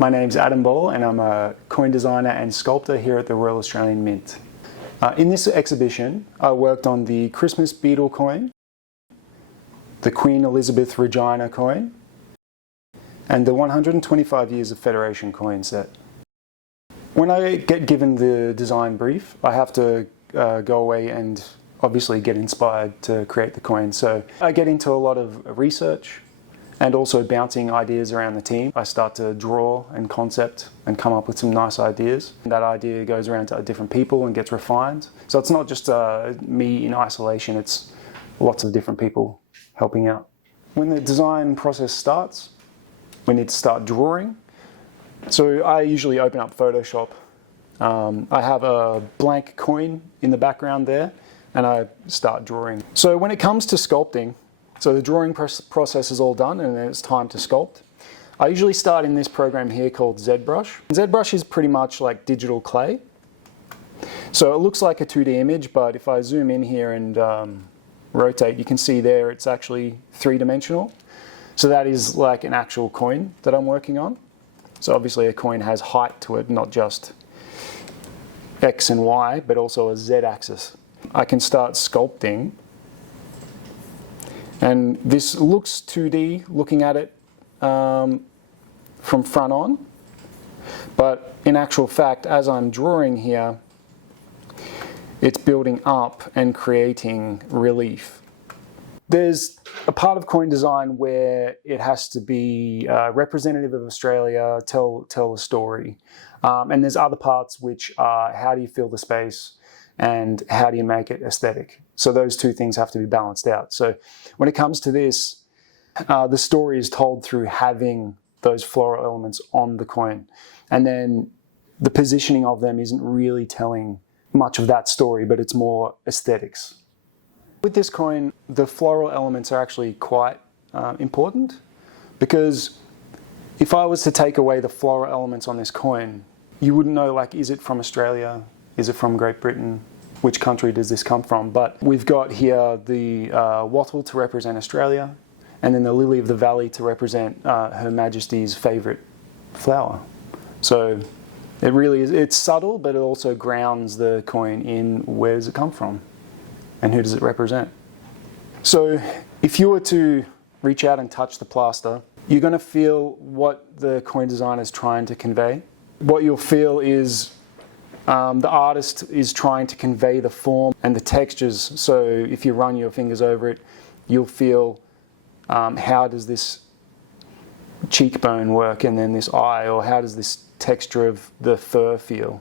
My name's Adam Ball and I'm a coin designer and sculptor here at the Royal Australian Mint. In this exhibition, I worked on the Christmas beetle coin, the Queen Elizabeth Regina coin, and the 125 Years of Federation coin set. When I get given the design brief, I have to go away and obviously get inspired to create the coin. So I get into a lot of research and also bouncing ideas around the team. I start to draw and concept and come up with some nice ideas. That idea goes around to different people and gets refined. So it's not just me in isolation, it's lots of different people helping out. When the design process starts, we need to start drawing. So I usually open up Photoshop. I have a blank coin in the background there and I start drawing. So when it comes to sculpting, so the drawing process is all done and then it's time to sculpt. I usually start in this program here called ZBrush. ZBrush is pretty much like digital clay. So it looks like a 2D image, but if I zoom in here and rotate, you can see there it's actually three-dimensional. So that is like an actual coin that I'm working on. So obviously a coin has height to it, not just X and Y, but also a Z axis. I can start sculpting. And this looks 2D, looking at it from front on. But in actual fact, as I'm drawing here, it's building up and creating relief. There's a part of coin design where it has to be representative of Australia, tell a story. And there's other parts which are how do you fill the space and how do you make it aesthetic. So those two things have to be balanced out. So when it comes to this, the story is told through having those floral elements on the coin. And then the positioning of them isn't really telling much of that story, but it's more aesthetics. With this coin, the floral elements are actually quite important because if I was to take away the floral elements on this coin, you wouldn't know, like, is it from Australia? Is it from Great Britain? Which country does this come from? But we've got here the wattle to represent Australia, and then the lily of the valley to represent Her Majesty's favourite flower. So it really is, it's subtle, but it also grounds the coin in where does it come from and who does it represent. So if you were to reach out and touch the plaster, you're going to feel what the coin designer is trying to convey. What you'll feel is the artist is trying to convey the form and the textures. So if you run your fingers over it, you'll feel how does this cheekbone work and then this eye, or how does this texture of the fur feel.